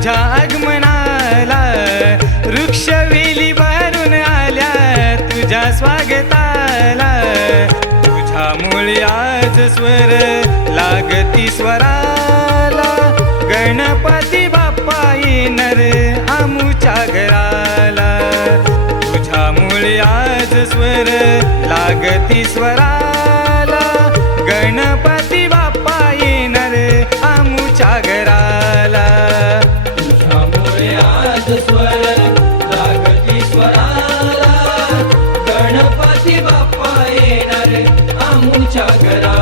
तुझ्या आगमनाला वृक्षवेली भरून आल्या तुझ्या स्वागताला. तुझ्यामुळे आज स्वर लागती स्वराला. गणपती बाप्पा येणार आमुच्या घराला. तुझ्यामुळे आज स्वर लागती स्वरा आमुच्या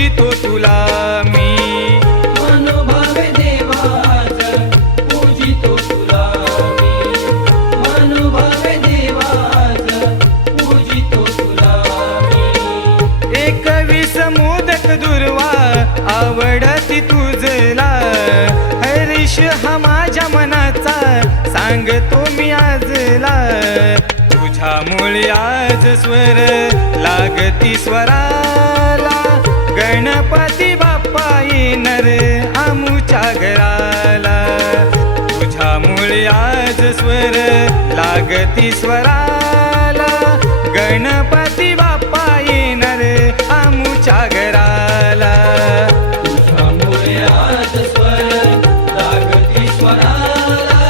पूजितो तुला मी. मनोभावे देवाच पूजितो तुला मी. मनोभावे देवाच पूजितो तुला मी. एकवीस मोदक दुर्वा आवडती तुझला. हरीश हा माझ्या मनाचा सांगतो मी आजला. तुझ्यामुळे आज स्वर लागती स्वराला गणपती बाप्पा येणार आमच्या घराला. तुझ्यामुळे आज स्वर लागती स्वराला. गणपती बाप्पा येणार आमुच्या घराला. तुझ्यामुळे आज स्वर लागती स्वराला.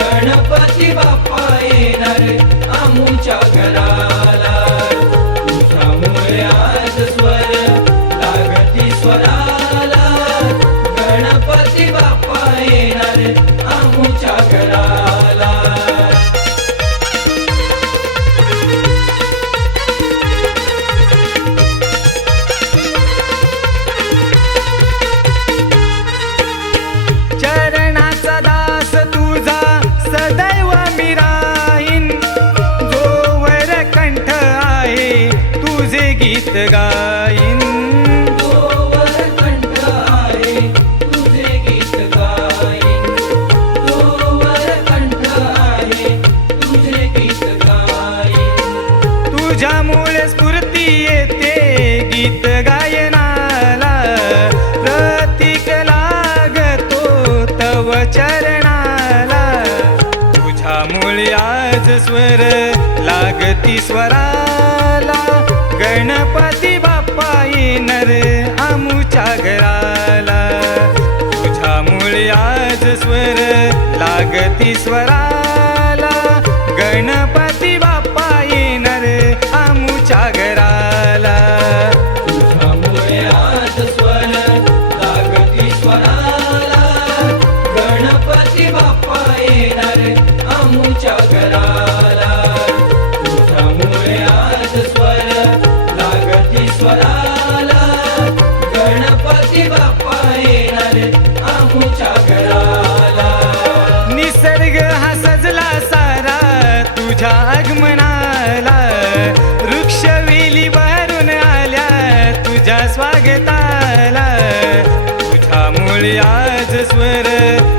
गणपती बाप्पा येणार आमच्या घराला. तुझ्यामुळे आज तुझे गीत गाईन. तुझ्यामुळे स्फूर्ती येते गीत गायनाला. प्रतीक लागतो तव चरणाला. तुझ्यामुळे आज स्वर लागती स्वराला. स्वर लागती स्वराला गणपती तुझ्या आगमनाला वृक्षवेली भरून आल्या तुझ्या स्वागताला. तुझ्यामुळे आज स्वर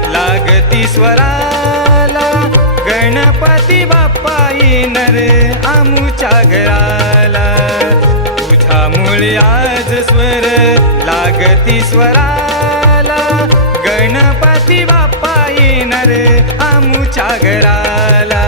लागती स्वराला. गणपती बाप्पा येणार आमुच्या घराला. तुझ्यामुळे आज स्वर लागती स्वराला. गणपती बाप्पा येणार आमुच्या घराला.